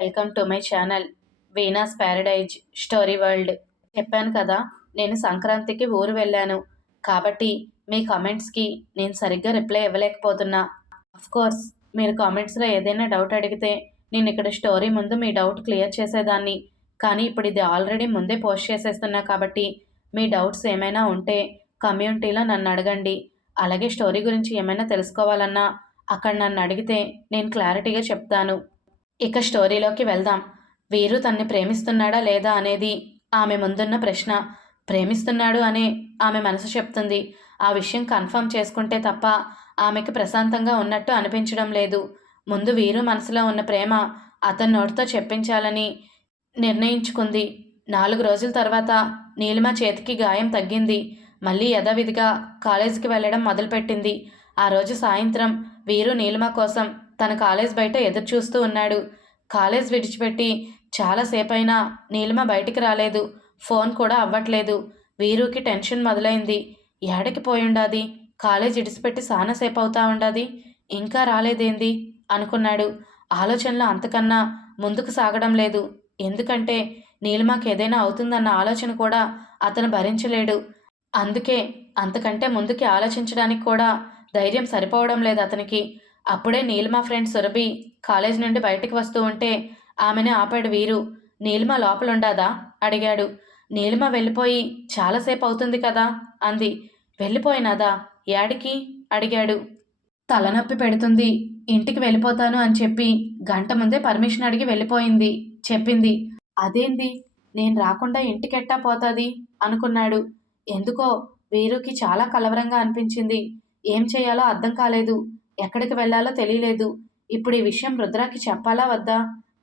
Welcome to my channel Veena's paradise story world. చెప్పాను కదా నేను సంక్రాంతికి ఊరు వెళ్ళాను. కాబట్టి మీ కామెంట్స్కి నేను సరిగ్గా రిప్లై ఇవ్వలేకపోతున్నా. కోర్స్ మీరు కామెంట్స్లో ఏదైనా డౌట్ అడిగితే నేను ఇక్కడ స్టోరీ ముందు మీ డౌట్ క్లియర్ చేసేదాన్ని. కానీ ఇప్పుడు ఇది ఆల్రెడీ ముందే పోస్ట్ చేసేస్తున్నా కాబట్టి మీ డౌట్స్ ఏమైనా ఉంటే కమ్యూనిటీలో నన్ను అడగండి. అలాగే స్టోరీ గురించి ఏమైనా తెలుసుకోవాలన్నా అక్కడ నన్ను అడిగితే నేను క్లారిటీగా చెప్తాను. ఇక స్టోరీలోకి వెళ్దాం. వీరు తన్ని ప్రేమిస్తున్నాడా లేదా అనేది ఆమె ముందున్న ప్రశ్న. ప్రేమిస్తున్నాడు అనే ఆమె మనసు చెప్తుంది. ఆ విషయం కన్ఫర్మ్ చేసుకుంటే తప్ప ఆమెకి ప్రశాంతంగా ఉన్నట్టు అనిపించడం లేదు. ముందు వీరు మనసులో ఉన్న ప్రేమ అతని నోటితో చెప్పించాలని నిర్ణయించుకుంది. నాలుగు రోజుల తర్వాత నీలిమ చేతికి గాయం తగ్గింది. మళ్ళీ యథావిధిగా కాలేజీకి వెళ్ళడం మొదలుపెట్టింది. ఆ రోజు సాయంత్రం వీరు నీలిమ కోసం తన కాలేజ్ బయట ఎదురు చూస్తూ ఉన్నాడు. కాలేజ్ విడిచిపెట్టి చాలాసేపైనా నీలిమ బయటికి రాలేదు. ఫోన్ కూడా అవ్వట్లేదు. వీరుకి టెన్షన్ మొదలైంది. ఏడకి పోయుండాది కాలేజ్ ఇడిసిపెట్టి సానాసేపు అవుతా ఉండాది? ఇంకా రాలేదేంది? అనుకున్నాడు. ఆలోచనలు అంతకన్నా ముందుకు సాగడం లేదు. ఎందుకంటే నీలిమాకు ఏదైనా అవుతుందన్న ఆలోచన కూడా అతను భరించలేడు. అందుకే అంతకంటే ముందుకి ఆలోచించడానికి కూడా ధైర్యం సరిపోవడం లేదు అతనికి. అప్పుడే నీలిమ ఫ్రెండ్ సురభి కాలేజ్ నుండి బయటికి వస్తూ ఉంటే ఆమెను ఆపాడు వీరు. నీలిమ లోపలుండాదా? అడిగాడు. నీలిమ వెళ్ళిపోయి చాలాసేపు అవుతుంది కదా? అంది. వెళ్ళిపోయినాదా? యాడికి? అడిగాడు. తలనొప్పి పెడుతుంది. ఇంటికి వెళ్ళిపోతాను అని చెప్పి గంట ముందే పర్మిషన్ అడిగి వెళ్ళిపోయింది. చెప్పింది. అదేంది? నేను రాకుండా ఇంటికెట్టా పోతుంది? అనుకున్నాడు. ఎందుకో వీరుకి చాలా కలవరంగా అనిపించింది. ఏం చేయాలో అర్థం కాలేదు. ఎక్కడికి వెళ్ళాలో తెలియలేదు. ఇప్పుడు ఈ విషయం రుద్రాకి చెప్పాలా వద్దా?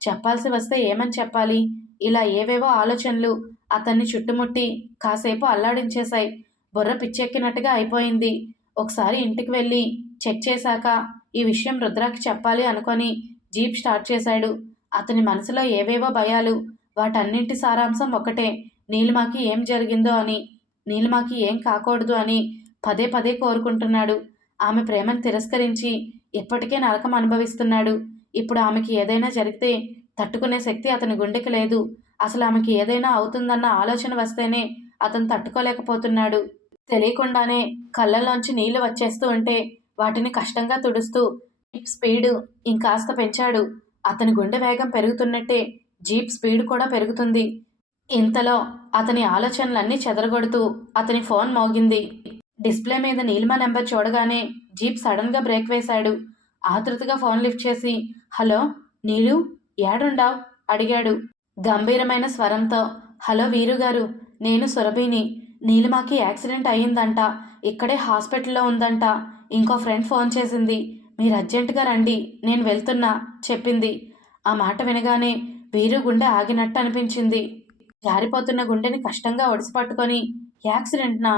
చెప్పాల్సి వస్తే ఏమని చెప్పాలి? ఇలా ఏవేవో ఆలోచనలు అతన్ని చుట్టుముట్టి కాసేపు అల్లాడించేశాయి. బుర్ర పిచ్చెక్కినట్టుగా అయిపోయింది. ఒకసారి ఇంటికి వెళ్ళి చెక్ చేశాక ఈ విషయం రుద్రాకి చెప్పాలి అనుకొని జీప్ స్టార్ట్ చేశాడు. అతని మనసులో ఏవేవో భయాలు. వాటన్నింటి సారాంశం ఒకటే. నీలిమాకి ఏం జరిగిందో అని నీలిమాకి ఏం కాకూడదు అని పదే పదే కోరుకుంటున్నాడు. ఆమె ప్రేమను తిరస్కరించి ఇప్పటికే నరకం అనుభవిస్తున్నాడు. ఇప్పుడు ఆమెకి ఏదైనా జరిగితే తట్టుకునే శక్తి అతని గుండెకి లేదు. అసలు ఆమెకి ఏదైనా అవుతుందన్న ఆలోచన వస్తేనే అతను తట్టుకోలేకపోతున్నాడు. తెలియకుండానే కళ్ళల్లోంచి నీళ్ళు వచ్చేస్తూ ఉంటే వాటిని కష్టంగా తుడుస్తూ జీప్ స్పీడ్ ఇంకాస్త పెంచాడు. అతని గుండె వేగం పెరుగుతున్నట్టే జీప్ స్పీడ్ కూడా పెరుగుతుంది. ఇంతలో అతని ఆలోచనలన్నీ చెదరగొడుతూ అతని ఫోన్ మోగింది. డిస్ప్లే మీద నీలిమా నెంబర్ చూడగానే జీప్ సడన్గా బ్రేక్ వేశాడు. ఆతృతగా ఫోన్ లిఫ్ట్ చేసి హలో నీలు ఏడుండావ్? అడిగాడు. గంభీరమైన స్వరంతో హలో వీరుగారు నేను సురభిని. నీలిమాకి యాక్సిడెంట్ అయ్యిందంట. ఇక్కడే హాస్పిటల్లో ఉందంట. ఇంకో ఫ్రెండ్ ఫోన్ చేసింది. మీరు అర్జెంటుగా రండి నేను వెళ్తున్నా చెప్పింది. ఆ మాట వినగానే వీరు గుండె ఆగినట్టు అనిపించింది. జారిపోతున్న గుండెని కష్టంగా ఒడిసి పట్టుకొని యాక్సిడెంట్నా?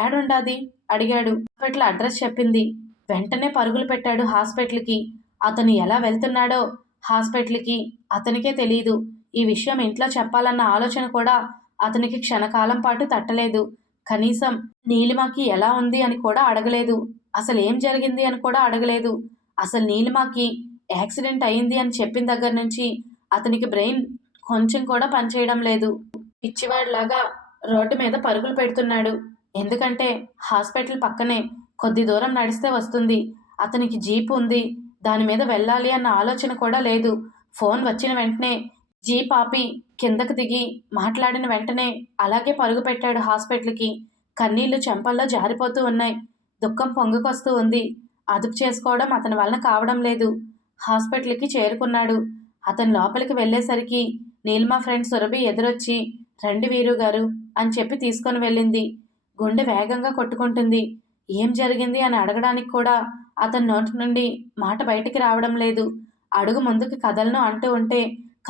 ఏడుండాది? అడిగాడు. హాస్పిటల్ అడ్రస్ చెప్పింది. వెంటనే పరుగులు పెట్టాడు హాస్పిటల్కి. అతను ఎలా వెళ్తున్నాడో హాస్పిటల్కి అతనికే తెలియదు ఈ విషయం ఇంట్లో చెప్పాలన్న ఆలోచన కూడా అతనికి క్షణకాలం పాటు తట్టలేదు. కనీసం నీలిమాకి ఎలా ఉంది అని కూడా అడగలేదు. అసలు ఏం జరిగింది అని కూడా అడగలేదు. అసలు నీలిమాకి యాక్సిడెంట్ అయింది అని చెప్పిన దగ్గర నుంచి అతనికి బ్రెయిన్ కొంచెం కూడా పనిచేయడం లేదు. పిచ్చివాడిలాగా రోడ్డు మీద పరుగులు పెడుతున్నాడు. ఎందుకంటే హాస్పిటల్ పక్కనే కొద్ది దూరం నడిస్తే వస్తుంది. అతనికి జీప్ ఉంది. దాని మీద వెళ్ళాలి అన్న ఆలోచన కూడా లేదు. ఫోన్ వచ్చిన వెంటనే జీప్ ఆపి కిందకు దిగి మాట్లాడిన వెంటనే అలాగే పరుగు పెట్టాడు హాస్పిటల్కి. కన్నీళ్ళు చెంపల్లో జారిపోతూ ఉన్నాయి. దుఃఖం పొంగుకొస్తూ ఉంది. అదుపు చేసుకోవడం అతని వలన కావడం లేదు. హాస్పిటల్కి చేరుకున్నాడు. అతను లోపలికి వెళ్ళేసరికి నీల్మా ఫ్రెండ్ సురభి ఎదురొచ్చి రండి వీరు గారు అని చెప్పి తీసుకొని వెళ్ళింది. గుండె వేగంగా కొట్టుకుంటుంది. ఏం జరిగింది అని అడగడానికి కూడా అతని నోటి నుండి మాట బయటికి రావడం లేదు. అడుగు ముందుకు కథలను అంటూ ఉంటే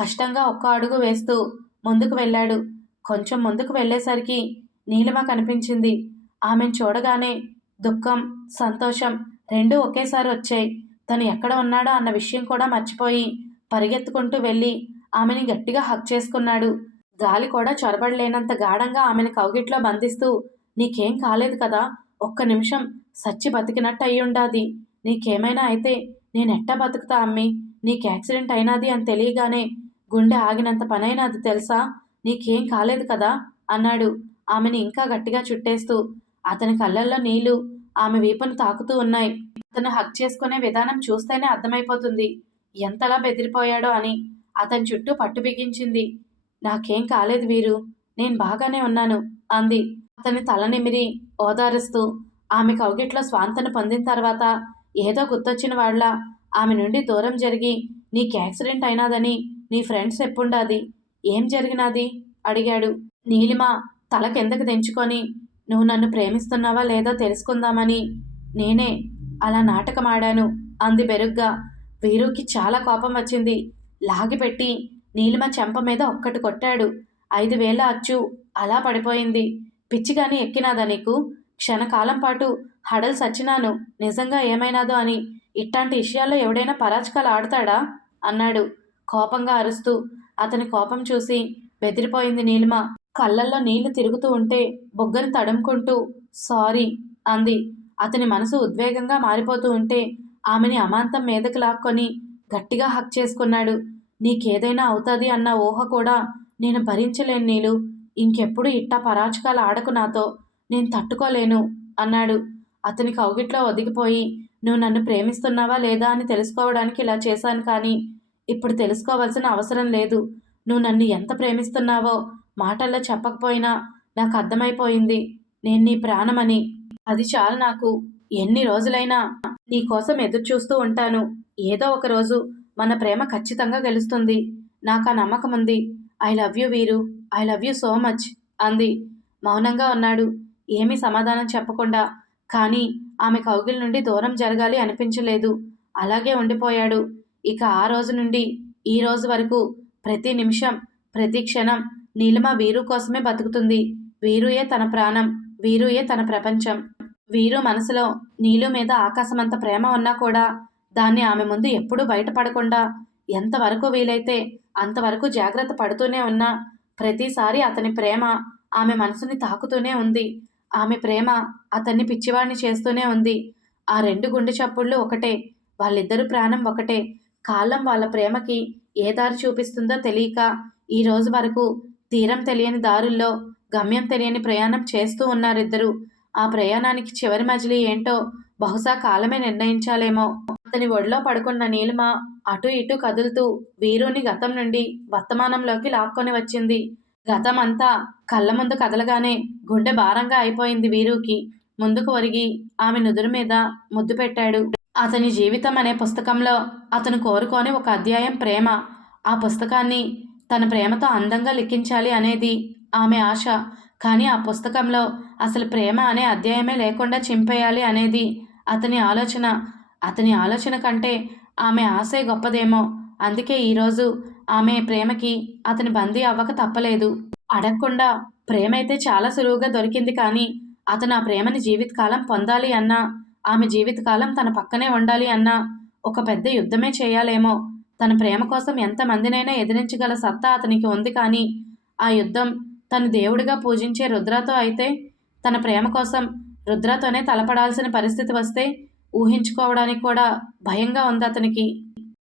కష్టంగా ఒక్క అడుగు వేస్తూ ముందుకు వెళ్ళాడు. కొంచెం ముందుకు వెళ్ళేసరికి నీలిమ కనిపించింది. ఆమెను చూడగానే దుఃఖం సంతోషం రెండూ ఒకేసారి వచ్చాయి. తను ఎక్కడ ఉన్నాడో అన్న విషయం కూడా మర్చిపోయి పరిగెత్తుకుంటూ వెళ్ళి ఆమెని గట్టిగా హక్ చేసుకున్నాడు. గాలి కూడా చొరబడలేనంత గాఢంగా ఆమెను కౌగిట్లో బంధిస్తూ నీకేం కాలేదు కదా ఒక్క నిమిషం సచ్చి బతికినట్టు అయ్యుండాది నీకేమైనా అయితే నేనెట్టా బతుకుతా అమ్మి? నీకు యాక్సిడెంట్ అయినది అని తెలియగానే గుండె ఆగినంత పనైనా అది తెలుసా? నీకేం కాలేదు కదా? అన్నాడు. ఆమెని ఇంకా గట్టిగా చుట్టేస్తూ. అతని కళ్ళల్లో నీళ్ళు ఆమె వీపును తాకుతూ ఉన్నాయి. అతను హక్ చేసుకునే విధానం చూస్తేనే అర్థమైపోతుంది. ఎంతలా బెదిరిపోయాడో అని అతని చుట్టూ పట్టు బిగించింది. నాకేం కాలేదు వీరు. నేను బాగానే ఉన్నాను అంది. అతని తల నిమిరి ఓదారుస్తూ ఆమె కౌగిట్లో స్వాంతను పొందిన తర్వాత ఏదో గుర్తొచ్చిన వాళ్ళ ఆమె నుండి దూరం జరిగి నీకు యాక్సిడెంట్ అయినాదని నీ ఫ్రెండ్స్ ఎప్పుండాది ఏం జరిగినాది? అడిగాడు. నీలిమ తల కిందకు దించుకొని? నువ్వు నన్ను ప్రేమిస్తున్నావా లేదో తెలుసుకుందామని. నేనే అలా నాటకమాడాను. అంది బెరుగ్గా. వీరుకి చాలా కోపం వచ్చింది. లాగిపెట్టి నీలిమ చెంప మీద ఒక్కటి కొట్టాడు. ఐదు వేల అచ్చు అలా పడిపోయింది. పిచ్చిగాని ఎక్కినాదా నీకు? క్షణకాలం పాటు హడలు సచ్చినాను. నిజంగా ఏమైనాదో అని ఇట్లాంటి విషయాల్లో ఎవడైనా పరాచకాలు ఆడతాడా? అన్నాడు. కోపంగా అరుస్తూ. అతని కోపం చూసి బెదిరిపోయింది నీలిమ. కళ్ళల్లో నీళ్ళు తిరుగుతూ ఉంటే బొగ్గని తడుముకుంటూ సారీ అంది. అతని మనసు ఉద్వేగంగా మారిపోతూ ఉంటే ఆమెని అమాంతం మీదకు లాక్కొని గట్టిగా హక్ చేసుకున్నాడు. నీకేదైనా అవుతుంది అన్న ఊహ కూడా నేను భరించలేను నీలు. ఇంకెప్పుడు ఇట్టా పరాచకాలు ఆడకు నాతో. నేను తట్టుకోలేను అన్నాడు. అతని కౌగిట్లో ఒదిగిపోయి నువ్వు నన్ను ప్రేమిస్తున్నావా లేదా అని తెలుసుకోవడానికి ఇలా చేశాను కానీ ఇప్పుడు తెలుసుకోవాల్సిన అవసరం లేదు. నువ్వు నన్ను ఎంత ప్రేమిస్తున్నావో మాటల్లో చెప్పకపోయినా నాకు అర్థమైపోయింది. నేను నీ ప్రాణమని. అది చాలు నాకు. ఎన్ని రోజులైనా నీ కోసం ఎదురు చూస్తూ ఉంటాను. ఏదో ఒక రోజు మన ప్రేమ ఖచ్చితంగా గెలుస్తుంది. నాకు ఆ నమ్మకం ఉంది I love you Veeru. I love you so much అంది. మౌనంగా ఉన్నాడు ఏమీ సమాధానం చెప్పకుండా. కానీ ఆమె కౌగిల్ నుండి దూరం జరగాలి అనిపించలేదు. అలాగే ఉండిపోయాడు. ఇక ఆ రోజు నుండి ఈ రోజు వరకు ప్రతి నిమిషం ప్రతి క్షణం నీలిమ వీరు కోసమే బతుకుతుంది. వీరుయే తన ప్రాణం వీరుయే తన ప్రపంచం. వీరు మనసులో నీలు మీద ఆకాశమంత ప్రేమ ఉన్నా కూడా దాన్ని ఆమె ముందు ఎప్పుడూ బయటపడకుండా ఎంతవరకు వీలైతే అంతవరకు జాగ్రత్త పడుతూనే ఉన్నా ప్రతిసారి అతని ప్రేమ ఆమె మనసుని తాకుతూనే ఉంది. ఆమె ప్రేమ అతన్ని పిచ్చివాడిని చేస్తూనే ఉంది. ఆ రెండు గుండె చప్పుళ్ళు ఒకటే. వాళ్ళిద్దరు ప్రాణం ఒకటే. కాలం వాళ్ళ ప్రేమకి ఏ దారి చూపిస్తుందో తెలియక ఈ రోజు వరకు తీరం తెలియని దారుల్లో గమ్యం తెలియని ప్రయాణం చేస్తూ ఉన్నారిద్దరు. ఆ ప్రయాణానికి చివరి మజిలీ ఏంటో బహుశా కాలమే నిర్ణయించాలేమో. అతని ఒడిలో పడుకున్న నీలిమ అటు ఇటు కదులుతూ వీరుని గతం నుండి వర్తమానంలోకి లాక్కొని వచ్చింది. గతం అంతా కళ్ళ ముందు కదలగానే గుండె భారంగా అయిపోయింది వీరుకి. ముందుకు ఒరిగి ఆమె నుదురు మీద ముద్దు పెట్టాడు. అతని జీవితం అనే పుస్తకంలో అతను కోరుకోని ఒక అధ్యాయం ప్రేమ. ఆ పుస్తకాన్ని తన ప్రేమతో అందంగా లిఖించాలి అనేది ఆమె ఆశ. కానీ ఆ పుస్తకంలో అసలు ప్రేమ అనే అధ్యాయమే లేకుండా చింపేయాలి అనేది అతని ఆలోచన. అతని ఆలోచన కంటే ఆమె ఆశే గొప్పదేమో. అందుకే ఈరోజు ఆమె ప్రేమకి అతని బందీ అవ్వక తప్పలేదు. అడగకుండా ప్రేమ అయితే చాలా సులువుగా దొరికింది కానీ అతను ఆ ప్రేమని జీవితకాలం పొందాలి అన్నా ఆమె జీవితకాలం తన పక్కనే ఉండాలి అన్నా ఒక పెద్ద యుద్ధమే చేయాలేమో. తన ప్రేమ కోసం ఎంతమందినైనా ఎదిరించగల సత్తా అతనికి ఉంది కానీ ఆ యుద్ధం తను దేవుడిగా పూజించే రుద్రతో అయితే తన ప్రేమ కోసం రుద్రతోనే తలపడాల్సిన పరిస్థితి వస్తే ఊహించుకోవడానికి కూడా భయంగా ఉంది అతనికి.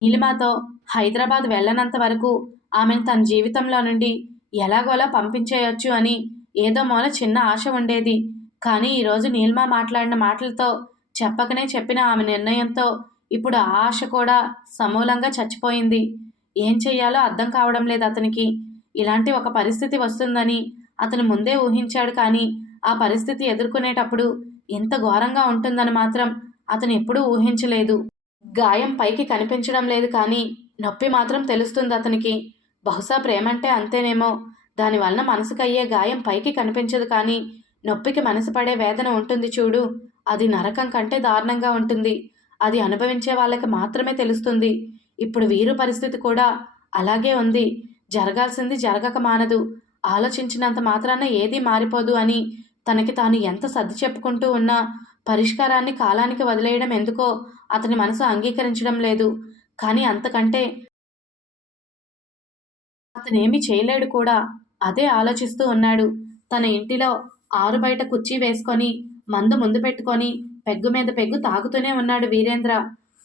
నీలిమాతో హైదరాబాద్ వెళ్ళనంత వరకు ఆమెను తన జీవితంలో నుండి ఎలాగోలా పంపించేయొచ్చు అని ఏదో మూల చిన్న ఆశ ఉండేది. కానీ ఈరోజు నీలిమా మాట్లాడిన మాటలతో చెప్పకనే చెప్పిన ఆమె నిర్ణయంతో ఇప్పుడు ఆ ఆశ కూడా సమూలంగా చచ్చిపోయింది. ఏం చెయ్యాలో అర్థం కావడం లేదు అతనికి. ఇలాంటి ఒక పరిస్థితి వస్తుందని అతను ముందే ఊహించాడు కానీ ఆ పరిస్థితి ఎదుర్కొనేటప్పుడు ఎంత ఘోరంగా ఉంటుందని మాత్రం అతను ఎప్పుడూ ఊహించలేదు. గాయం పైకి కనిపించడం లేదు కానీ నొప్పి మాత్రం తెలుస్తుంది అతనికి. బహుశా ప్రేమంటే అంతేనేమో. దానివలన మనసుకు అయ్యే గాయం పైకి కనిపించదు కానీ నొప్పికి మనసు పడే వేదన ఉంటుంది చూడు. అది నరకం కంటే దారుణంగా ఉంటుంది. అది అనుభవించే వాళ్ళకి మాత్రమే తెలుస్తుంది. ఇప్పుడు వీరు పరిస్థితి కూడా అలాగే ఉంది. జరగాల్సింది జరగక మానదు. ఆలోచించినంత మాత్రాన ఏదీ మారిపోదు అని తనకి తాను ఎంత సర్ది చెప్పుకుంటూ ఉన్నా పరిష్కారాన్ని కాలానికి వదిలేయడం ఎందుకో అతని మనసు అంగీకరించడం లేదు. కానీ అంతకంటే అతనేమి చేయలేడు కూడా. అదే ఆలోచిస్తూ ఉన్నాడు. తన ఇంటిలో ఆరు బయట కుర్చీ వేసుకొని మందు ముందు పెట్టుకొని పెగ్గు మీద పెగ్గు తాగుతూనే ఉన్నాడు వీరేంద్ర.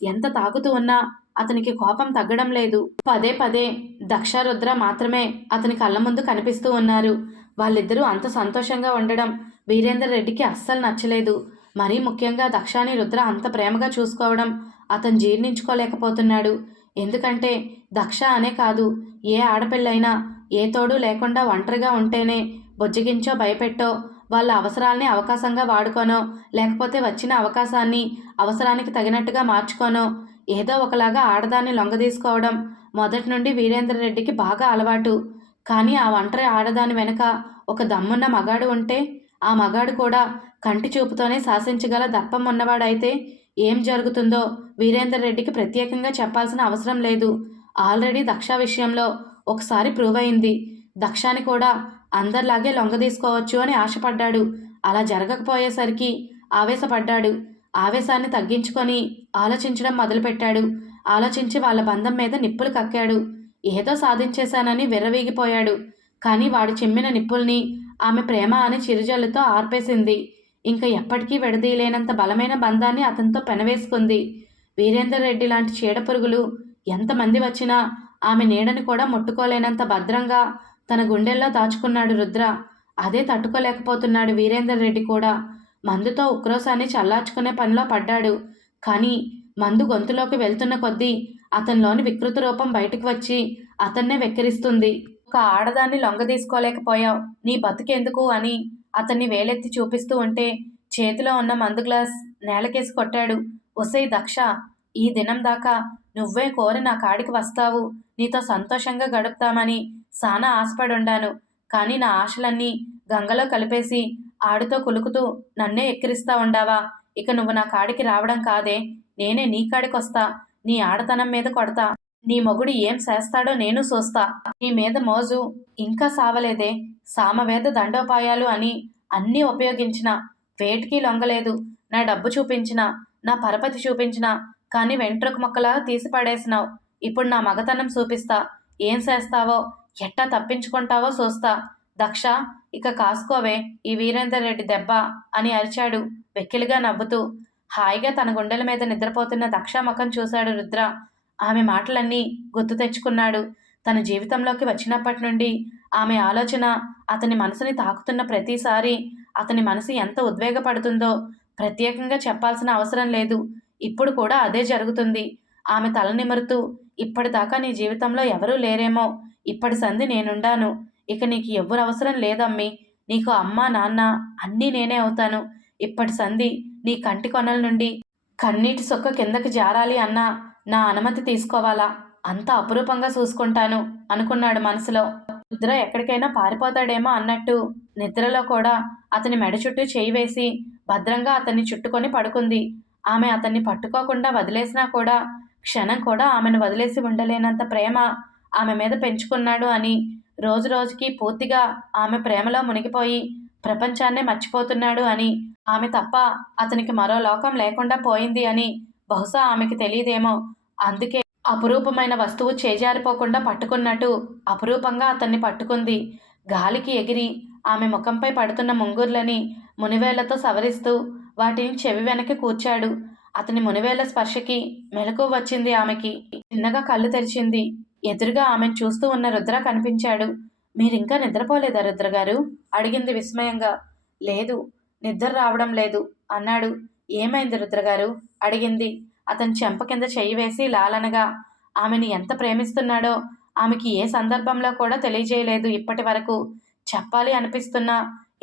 ఎంత తాగుతూ ఉన్నా అతనికి కోపం తగ్గడం లేదు. పదే పదే దక్షరుద్ర మాత్రమే అతని కళ్ళ ముందు కనిపిస్తూ ఉన్నారు. వాళ్ళిద్దరూ అంత సంతోషంగా ఉండడం వీరేందర్ రెడ్డికి అస్సలు నచ్చలేదు. మరీ ముఖ్యంగా దక్షాని రుద్ర అంత ప్రేమగా చూసుకోవడం అతను జీర్ణించుకోలేకపోతున్నాడు. ఎందుకంటే దక్ష అనే కాదు ఏ ఆడపిల్లైనా ఏ తోడు లేకుండా ఒంటరిగా ఉంటేనే బుజ్జగించో భయపెట్టో వాళ్ళ అవసరాల్ని అవకాశంగా వాడుకోనో లేకపోతే వచ్చిన అవకాశాన్ని అవసరానికి తగినట్టుగా మార్చుకోనో ఏదో ఒకలాగా ఆడదాన్ని లొంగదీసుకోవడం మొదటి నుండి వీరేంద్ర రెడ్డికి బాగా అలవాటు. కానీ ఆ ఒంటరి ఆడదాని వెనుక ఒక దమ్మున్న మగాడు ఉంటే ఆ మగాడు కూడా కంటి చూపుతోనే శాసించగల దప్పం ఉన్నవాడైతే ఏం జరుగుతుందో వీరేందర్ రెడ్డికి ప్రత్యేకంగా చెప్పాల్సిన అవసరం లేదు. ఆల్రెడీ దక్ష విషయంలో ఒకసారి ప్రూవ్ అయింది. దక్షాని కూడా అందరిలాగే లొంగదీసుకోవచ్చు అని ఆశపడ్డాడు. అలా జరగకపోయేసరికి ఆవేశపడ్డాడు. ఆవేశాన్ని తగ్గించుకొని ఆలోచించడం మొదలుపెట్టాడు. ఆలోచించి వాళ్ళ బంధం మీద నిప్పులు కక్కాడు. ఏదో సాధించేశానని విర్రవీగిపోయాడు. కానీ వాడు చిమ్మిన నిప్పుల్ని ఆమె ప్రేమ అని చిరుజల్లుతో ఆర్పేసింది. ఇంకా ఎప్పటికీ విడదీయలేనంత బలమైన బంధాన్ని అతనితో పెనవేసుకుంది. వీరేందర్ రెడ్డి లాంటి చీడపురుగులు ఎంతమంది వచ్చినా ఆమె నీడని కూడా ముట్టుకోలేనంత భద్రంగా తన గుండెల్లో దాచుకున్నాడు రుద్ర. అదే తట్టుకోలేకపోతున్నాడు వీరేందర్ రెడ్డి కూడా. మందుతో ఉక్రోసాన్ని చల్లార్చుకునే పనిలో పడ్డాడు. కానీ మందు గొంతులోకి వెళ్తున్న కొద్దీ అతనిలోని వికృత రూపం బయటకు వచ్చి అతన్నే వెక్కిరిస్తుంది. ఒక ఆడదాన్ని లొంగ తీసుకోలేకపోయావు నీ బతుకెందుకు అని అతన్ని వేలెత్తి చూపిస్తూ ఉంటే చేతిలో ఉన్న మందు గ్లాస్ నేలకేసి కొట్టాడు. ఒసై దక్ష ఈ దినం దాకా నువ్వే కోరి నా కాడికి వస్తావు. నీతో సంతోషంగా గడుపుతామని సానా ఆశపడుండాను. కానీ నా ఆశలన్నీ గంగలో కలిపేసి ఆడుతో కులుకుతూ నన్నే ఎక్కిరిస్తా ఉండావా? ఇక నువ్వు నా కాడికి రావడం కాదే. నేనే నీ కాడికొస్తా. నీ ఆడతనం మీద కొడతా. నీ మొగుడు ఏం చేస్తాడో నేను చూస్తా. నీ మీద మోజు ఇంకా సావలేదే. సామవేద దండోపాయాలు అని అన్నీ ఉపయోగించిన వేటికి లొంగలేదు. నా డబ్బు చూపించిన నా పరపతి చూపించిన కానీ వెంట్రుక మొక్కలా తీసి పడేసినావు. ఇప్పుడు నా మగతనం చూపిస్తా. ఏం చేస్తావో ఎట్టా తప్పించుకుంటావో చూస్తా. దక్ష ఇక కాసుకోవే ఈ వీరేందర్ రెడ్డి దెబ్బ అని అరిచాడు వెక్కిలిగా నవ్వుతూ. హాయిగా తన గుండెల మీద నిద్రపోతున్న దక్ష ముఖం చూశాడు రుద్ర. ఆమె మాటలన్నీ గుర్తు తెచ్చుకున్నాడు. తన జీవితంలోకి వచ్చినప్పటి నుండి ఆమె ఆలోచన అతని మనసుని తాకుతున్న ప్రతిసారి అతని మనసు ఎంత ఉద్వేగపడుతుందో ప్రత్యేకంగా చెప్పాల్సిన అవసరం లేదు. ఇప్పుడు కూడా అదే జరుగుతుంది. ఆమె తల నిమురుతూ ఇప్పటిదాకా నీ జీవితంలో ఎవరూ లేరేమో ఇప్పటి సంధి నేనుండాను. ఇక నీకు ఎవ్వరు అవసరం లేదమ్మి. నీకు అమ్మ నాన్న అన్నీ నేనే అవుతాను. ఇప్పటి సంధి నీ కంటి కొనల నుండి కన్నీటి సొక్క కిందకి జారాలి అన్నా నా అనుమతి తీసుకోవాలా? అంత అపురూపంగా చూసుకుంటాను అనుకున్నాడు మనసులో. రుద్ర ఎక్కడికైనా పారిపోతాడేమో అన్నట్టు. నిద్రలో కూడా అతని మెడ చుట్టూ చేయి వేసి భద్రంగా అతన్ని చుట్టుకొని పడుకుంది. ఆమె అతన్ని పట్టుకోకుండా వదిలేసినా కూడా క్షణం కూడా ఆమెను వదిలేసి ఉండలేనంత ప్రేమ ఆమె మీద పెంచుకున్నాడు అని రోజు రోజుకి పూర్తిగా ఆమె ప్రేమలో మునిగిపోయి ప్రపంచాన్నే మర్చిపోతున్నాడు అని ఆమె తప్ప అతనికి మరో లోకం లేకుండా పోయింది అని బహుశా ఆమెకి తెలియదేమో. అందుకే అపురూపమైన వస్తువు చేజారిపోకుండా పట్టుకున్నట్టు అపురూపంగా అతన్ని పట్టుకుంది. గాలికి ఎగిరి ఆమె ముఖంపై పడుతున్న ముంగుర్లని మునివేళ్ళతో సవరిస్తూ వాటిని చెవి వెనక్కి కూర్చాడు. అతని మునివేళ్ళ స్పర్శకి మెలకు వచ్చింది ఆమెకి. చిన్నగా కళ్ళు తెరిచింది. ఎదురుగా ఆమెను చూస్తూ ఉన్న రుద్ర కనిపించాడు. మీరింకా నిద్రపోలేదా రుద్ర గారు? అడిగింది విస్మయంగా. లేదు నిద్ర రావడం లేదు అన్నాడు. ఏమైంది రుద్రగారు అడిగింది. అతని చెంప కింద చెయ్యి వేసి లాలనగా ఆమెను ఎంత ప్రేమిస్తున్నాడో ఆమెకి ఏ సందర్భంలో కూడా తెలియజేయలేదు ఇప్పటి వరకు చెప్పాలి అనిపిస్తున్నా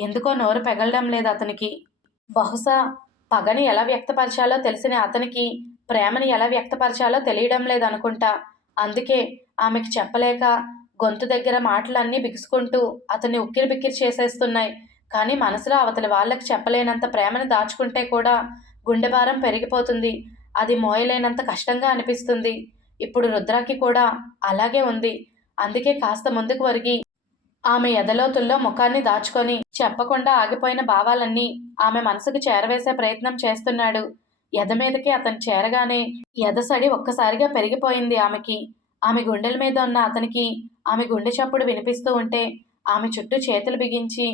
ఎందుకో నోరు పెగలడం లేదు అతనికి. బహుశా పగని ఎలా వ్యక్తపరచాలో తెలిసిన అతనికి ప్రేమని ఎలా వ్యక్తపరచాలో తెలియడం లేదు అనుకుంటా. అందుకే ఆమెకి చెప్పలేక గొంతు దగ్గర మాటలన్నీ బిగుసుకుంటూ అతన్ని ఉక్కిరి బిక్కిరి చేసేస్తున్నాయి. కానీ మనసులో అవతలి వాళ్ళకి చెప్పలేనంత ప్రేమను దాచుకుంటే కూడా గుండె భారం పెరిగిపోతుంది. అది మోయలేనంత కష్టంగా అనిపిస్తుంది. ఇప్పుడు రుద్రాకి కూడా అలాగే ఉంది. అందుకే కాస్త ముందుకు వరిగి ఆమె ఎదలోతుల్లో ముఖాన్ని దాచుకొని చెప్పకుండా ఆగిపోయిన భావాలన్నీ ఆమె మనసుకు చేరవేసే ప్రయత్నం చేస్తున్నాడు. ఎద మీదకి అతను చేరగానే ఎదసడి ఒక్కసారిగా పెరిగిపోయింది ఆమెకి. ఆమె గుండెల మీద ఉన్న అతనికి ఆమె గుండె చప్పుడు వినిపిస్తూ ఉంటే ఆమె చుట్టూ చేతులు బిగించి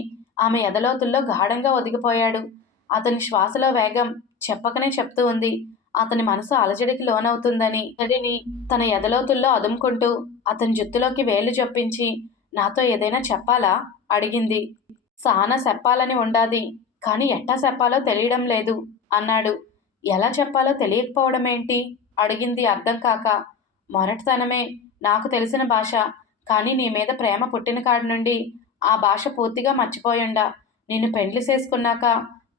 ఆమె ఎదలోతుల్లో గాఢంగా ఒదిగిపోయాడు. అతని శ్వాసలో వేగం చెప్పకనే చెప్తూ ఉంది. అతని మనసు అలజడికి లోనవుతుందని. అతడిని తన ఎదలోతుల్లో అదుముకుంటూ అతని జుత్తులోకి వేలు చొప్పించి నాతో ఏదైనా చెప్పాలా? అడిగింది. సానా చెప్పాలని ఉండాది కానీ ఎట్టా చెప్పాలో తెలియడం లేదు అన్నాడు. ఎలా చెప్పాలో తెలియకపోవడం ఏంటి అడిగింది అర్థం కాక. మొరటితనమే నాకు తెలిసిన భాష కానీ నీ మీద ప్రేమ పుట్టిన కాడి నుండి ఆ భాష పూర్తిగా మర్చిపోయుండా. నిన్ను పెండ్లి చేసుకున్నాక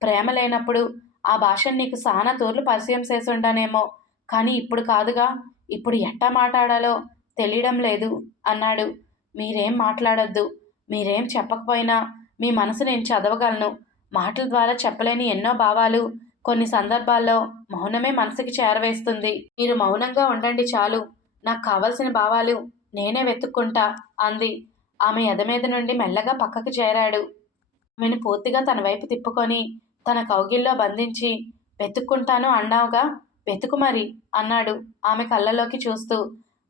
ప్రేమ లేనప్పుడు ఆ భాషను నీకు సానా తోర్లు పరిచయం చేసుండానేమో కానీ ఇప్పుడు కాదుగా. ఇప్పుడు ఎట్టా మాట్లాడాలో తెలియడం లేదు అన్నాడు. మీరేం మాట్లాడొద్దు. మీరేం చెప్పకపోయినా మీ మనసు నేను చదవగలను. మాటల ద్వారా చెప్పలేని ఎన్నో భావాలు కొన్ని సందర్భాల్లో మౌనమే మనసుకి చేరవేస్తుంది. మీరు మౌనంగా ఉండండి చాలు. నాకు కావలసిన భావాలు నేనే వెతుక్కుంటా అంది. ఆమె ఎదమీద నుండి మెల్లగా పక్కకు చేరాడు. ఆమెను పూర్తిగా తన వైపు తిప్పుకొని తన కౌగిల్లో బంధించి వెతుక్కుంటాను అన్నావుగా? వెతుకు మరి అన్నాడు ఆమె కళ్ళలోకి చూస్తూ.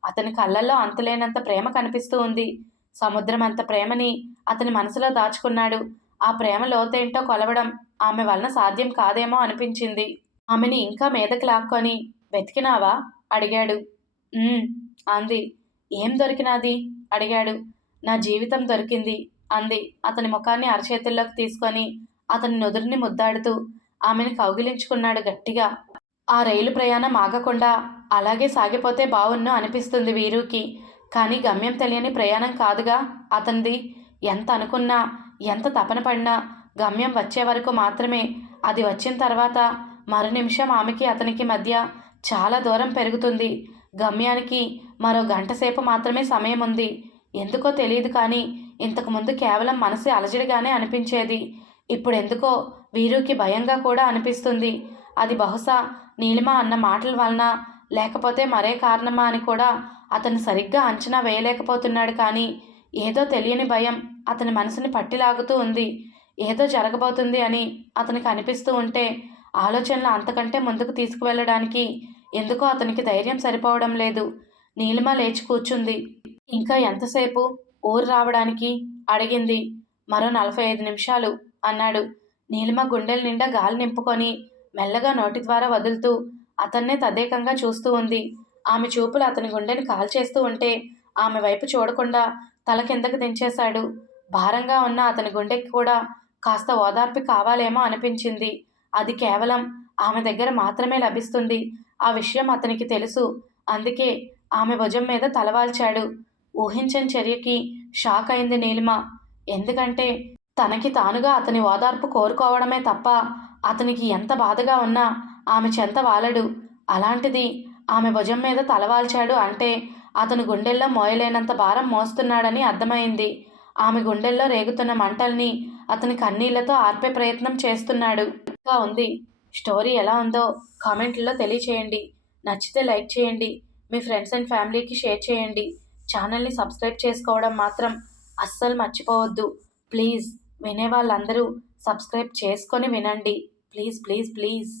అతని కళ్ళల్లో అంతులేనంత ప్రేమ కనిపిస్తూ ఉంది. సముద్రం అంత ప్రేమని అతని మనసులో దాచుకున్నాడు. ఆ ప్రేమ లోతేంటో కొలవడం ఆమె వలన సాధ్యం కాదేమో అనిపించింది. ఆమెని ఇంకా మీదకి లాక్కొని వెతికినావా? అడిగాడు. అంది. ఏం దొరికినాది? అడిగాడు. నా జీవితం దొరికింది అంది. అతని ముఖాన్ని అరచేతుల్లోకి తీసుకొని అతని నుదురిని ముద్దాడుతూ ఆమెను కౌగిలించుకున్నాడు గట్టిగా. ఆ రైలు ప్రయాణం ఆగకుండా అలాగే సాగిపోతే బావున్నో అనిపిస్తుంది వీరుకి. కానీ గమ్యం తెలియని ప్రయాణం కాదుగా అతనిది. ఎంత అనుకున్నా ఎంత తపన పడినా గమ్యం వచ్చే వరకు మాత్రమే. అది వచ్చిన తర్వాత మరు నిమిషం ఆమెకి అతనికి మధ్య చాలా దూరం పెరుగుతుంది. గమ్యానికి మరో గంట సేపు మాత్రమే సమయం ఉంది ఎందుకో తెలియదు కానీ ఇంతకుముందు కేవలం మనసు అలజడిగానే అనిపించేది. ఇప్పుడు ఎందుకో వీరుకి భయంగా కూడా అనిపిస్తుంది. అది బహుశా నీలిమ అన్న మాటల వలన లేకపోతే మరే కారణమా అని కూడా అతను సరిగ్గా అంచనా వేయలేకపోతున్నాడు కానీ ఏదో తెలియని భయం అతని మనసుని పట్టిలాగుతూ ఉంది. ఏదో జరగబోతుంది అని అతనికి అనిపిస్తూ ఉంటే ఆలోచనలు అంతకంటే ముందుకు తీసుకువెళ్ళడానికి ఎందుకో అతనికి ధైర్యం సరిపోవడం లేదు. నీలిమ లేచి కూర్చుంది. ఇంకా ఎంతసేపు ఊరు రావడానికి? అడిగింది. మరో నలభై ఐదు నిమిషాలు. అన్నాడు. నీలిమ గుండెల నిండా గాలి నింపుకొని మెల్లగా నోటి ద్వారా వదులుతూ అతన్నే తదేకంగా చూస్తూ ఉంది. ఆమె చూపులు అతని గుండెని కాల్చేస్తూ ఉంటే ఆమె వైపు చూడకుండా తల కిందకు దించేశాడు. భారంగా ఉన్న అతని గుండెకి కూడా కాస్త ఓదార్పు కావాలేమో అనిపించింది. అది కేవలం ఆమె దగ్గర మాత్రమే లభిస్తుంది. ఆ విషయం అతనికి తెలుసు. అందుకే ఆమె భుజం మీద తలవాల్చాడు. ఊహించని చర్యకి షాక్ అయింది నీలిమ. ఎందుకంటే తనకి తానుగా అతని ఓదార్పు కోరుకోవడమే తప్ప అతనికి ఎంత బాధగా ఉన్నా ఆమె చెంత వాలడు. అలాంటిది ఆమె భుజం మీద తలవాల్చాడు అంటే అతను గుండెల్లో మోయలేనంత భారం మోస్తున్నాడని అర్థమైంది. ఆమె గుండెల్లో రేగుతున్న మంటల్ని అతని కన్నీళ్ళతో ఆర్పే ప్రయత్నం చేస్తున్నాడు. ఇంకా ఉంది. స్టోరీ ఎలా ఉందో కామెంట్లో తెలియచేయండి. నచ్చితే లైక్ చేయండి. మీ ఫ్రెండ్స్ అండ్ ఫ్యామిలీకి షేర్ చేయండి. ఛానల్ని సబ్స్క్రైబ్ చేసుకోవడం మాత్రం అస్సలు మర్చిపోవద్దు. ప్లీజ్. వినే వాళ్ళందరూ సబ్స్క్రైబ్ చేసుకొని వినండి. Please please please.